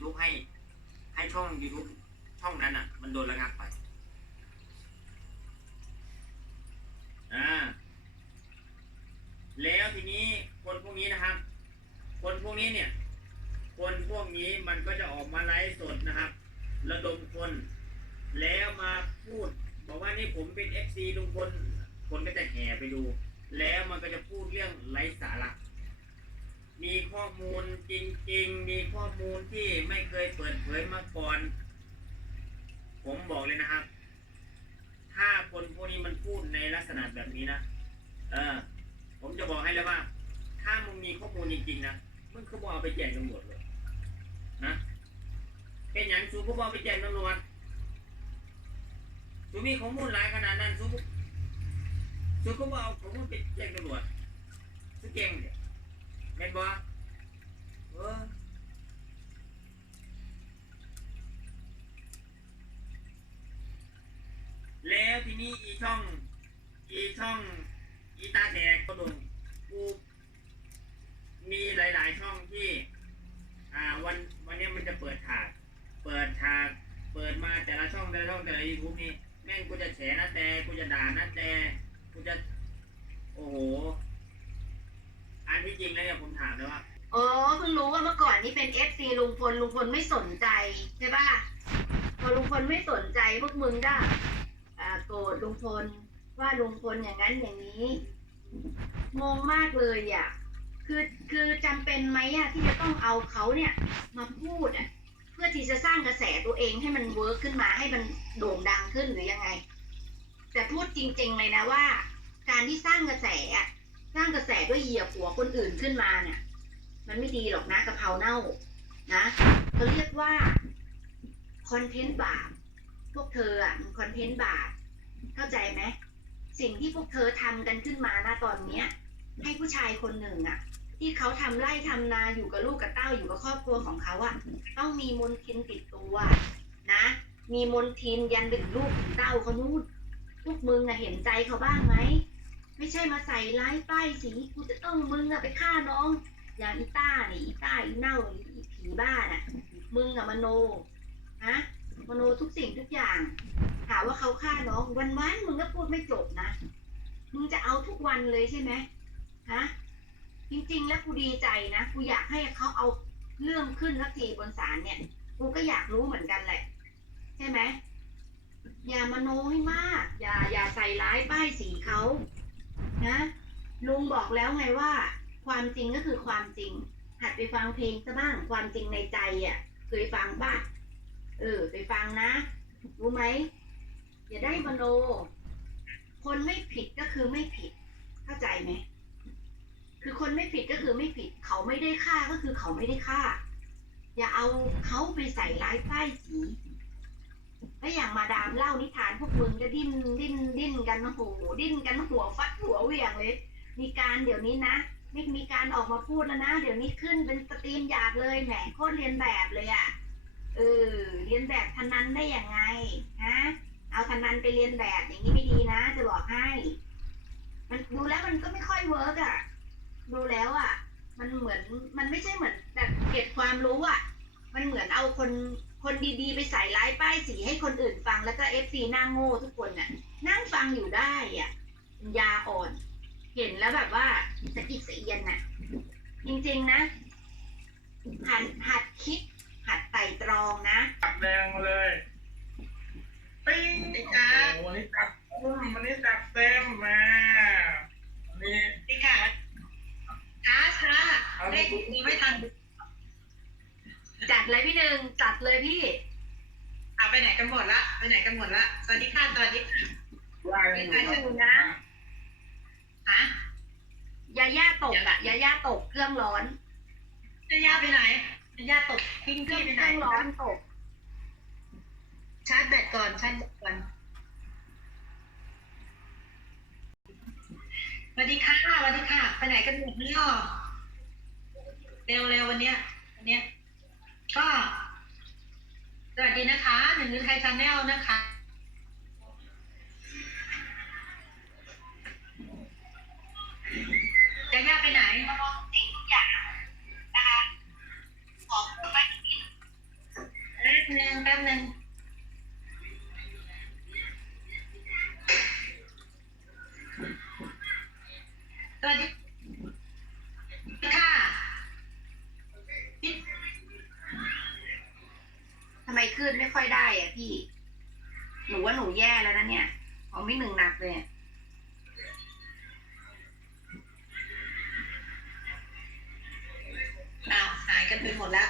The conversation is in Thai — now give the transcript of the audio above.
YouTube ให้ ให้ช่อง YouTube ช่องนั้นอะ มันโดนระงับไป อ่า แล้วทีนี้คนพวกนี้นะครับ คนพวกนี้เนี่ย คนพวกนี้มันก็จะออกมาไลฟ์สดนะครับ ระดมคน แล้วมาพูด บอกว่านี่ผมเป็น FC ลุงพลคนก็จะแห่ไปดู แล้วมันก็จะพูดเรื่องไร้สาระ มีข้อมูลจริง ๆ มีข้อมูลที่ไม่เคยเปิดเผยมาก่อน ผมบอกเลยนะครับ ถ้าคนพวกนี้มันพูดในลักษณะแบบนี้นะ เออ ผมจะบอกให้เลยว่า ถ้ามึงมีข้อมูลจริงๆนะ มึงก็บอกเอาไปแจ้งตำรวจเลยนะเป็นอย่างสูก็บอกไปแจ้งตำรวจสูมีข้อมูลหลายขนาดนั้นสูก็สูก็บอกเอาข้อมูลไปแจ้งตำรวจสูเก่งเนี่ย แม่นบ่เออแล้วทีนี้อีช่อง อีช่อง อีตาแดกก็โดนกูมีหลาย ๆ ช่องที่ อ่าวันวันนี้มันจะเปิดฉาก เปิดฉาก เปิดมาแต่ละช่องแต่ละช่องแต่ละยูทูบนี่แม่งกูจะแฉนะแต่กูจะด่านะแต่กูจะ โอ้โห อันที่ จริงแล้วเนี่ยผมถามเลยว่าอ๋อเพิ่งรู้ว่าเมื่อก่อนนี่เป็นเอฟซีลุงพลลุงพลไม่สนใจใช่ป่ะพอลุงพลไม่สนใจพวกมึงก็อ่าโกรธลุงพลว่าลุงพลอย่างนั้นอย่างนี้งงมากเลยอะคือคือจำเป็นไหมอะที่จะต้องเอาเขาเนี่ยมาพูดอะเพื่อที่จะสร้างกระแสตัวเองให้มันเวิร์กขึ้นมาให้มันโด่งดังขึ้นหรือยังไง แต่พูดจริง ๆ เลยนะว่า การที่สร้างกระแสอะ สร้างกระแสด้วยเหยียบหัวคนอื่นขึ้นมาเนี่ย มันไม่ดีหรอกนะกะเพราเน่า นะเขาเรียกว่าคอนเทนต์บาปพวกเธออะมันคอนเทนต์บาปเข้าใจไหมสิ่งที่พวกเธอทำกันขึ้นมาณตอนเนี้ย ให้ผู้ชายคนหนึ่งอะ ที่เขาทำไร่ทำนาอยู่กับลูกกับเต้าอยู่กับครอบครัวของเขาอะต้องมีมนทินติดตัว นะ มีมนทินยันดึงลูกถึงเต้าเขานู่นพวกมึงอะเห็นใจเขาบ้างไหม ไม่ใช่มาใส่ร้ายป้ายสีกูจะต้องมึงอะไปฆ่าน้อง อย่างอีต้าเนี่ยอีต้าอีเน่าอีผีบ้าน่ะ มึงอะมโนฮะมโนทุกสิ่งทุกอย่างถามว่าเขาฆ่าน้องวันวันมึงก็พูดไม่จบนะมึงจะเอาทุกวันเลยใช่ไหมฮะจริงๆ แล้วกูดีใจนะกูอยากให้เขาเอาเรื่องขึ้นสักทีบนศาลเนี่ย กูก็อยากรู้เหมือนกันแหละ ใช่ไหมอย่ามโนให้มาก อย่าอย่าใส่ร้ายป้ายสีเขา นะลุงบอกแล้วไงว่า ความจริงก็คือความจริง หัดไปฟังเพลงซะบ้างความจริงในใจอะ เคยฟังบ้างเออ ไปฟังนะ รู้ไหมอย่าได้มโน คนไม่ผิดก็คือไม่ผิด เข้าใจไหมคือคนไม่ผิดก็คือไม่ผิด เขาไม่ได้ฆ่าก็คือเขาไม่ได้ฆ่า อย่าเอาเขาไปใส่ร้ายป้ายสี แล้วอย่างมาดามเล่านิทานพวกมึงก็ดิ้นดิ้นดิ้นกันโอ้โหดิ้นกันหัวฟัดหัวเหวี่ยงเลย มีการเดี๋ยวนี้นะไม่มีการออกมาพูดแล้วนะ เดี๋ยวนี้ขึ้นเป็นสตรีมหยาดเลยแหมโคตรเรียนแบบเลยอะ่ะเออเรียนแบบพนันได้ยังไงฮะเอาพนันไปเรียนแบบอย่างนี้ไม่ดีนะ จะบอกให้ มันดูแล้วมันก็ไม่ค่อยเวิร์กอะ่ะดูแล้วอะ่ะ มันเหมือนมันไม่ใช่เหมือนแบบเก็บความรู้อะ่ะ มันเหมือนเอาคนคนดีๆ ไปใส่ร้ายป้ายสีให้คนอื่นฟังแล้วก็เอฟซีนั่งโง่ทุกคนน่ะ นั่งฟังอยู่ได้อะปัญญาอ่อน เห็นแล้วแบบว่าสะกิดสะเอียนน่ะ จริงๆนะหัดหัดคิด หัดไต่ตรองนะ จับแรงมาเลย ปิ้งไอ้จ๊ะโอ้โหวันนี้จัดเต็มวันนี้จัดเต็มมาวันนี้พี่ค่ะช้าช้าเลขยังไม่ทัน จัดเลยพี่หนึ่งจัดเลยพี่เอาไปไหนกันหมดละไปไหนกันหมดละสวัสดีค่ะสวัสดีค่ะว่ากันอยู่ไม่ทันนะฮะยาย่าตกอะยาย่าตกเครื่องร้อนจะย่าไปไหนจะย่าตกปิ้งเครื่พี่องไปเคไหนรื่องร้อนตก ชาร์จแบตก่อนชาร์จแบตก่อนสวัสดีค่ะสวัสดีค่ะ ไปไหนกันหมดเนี่ยเร็วเร็ววันเนี้ยวันเนี้ย ก็สวัสดีนะคะ หนึ่งลือไทยชาแนลนะคะจะย่าไปไหนสิ่งทุกอย่างนะคะขอพูดไว้ที่นี่แป๊บหนึ่งสวัสดี มขึ้นไม่ค่อยได้อะพี่ หนูว่าหนูแย่แล้วนะเนี่ยของพี่หนึ่งหนักเลยอะอ้าวหายกันไปหมดแล้ว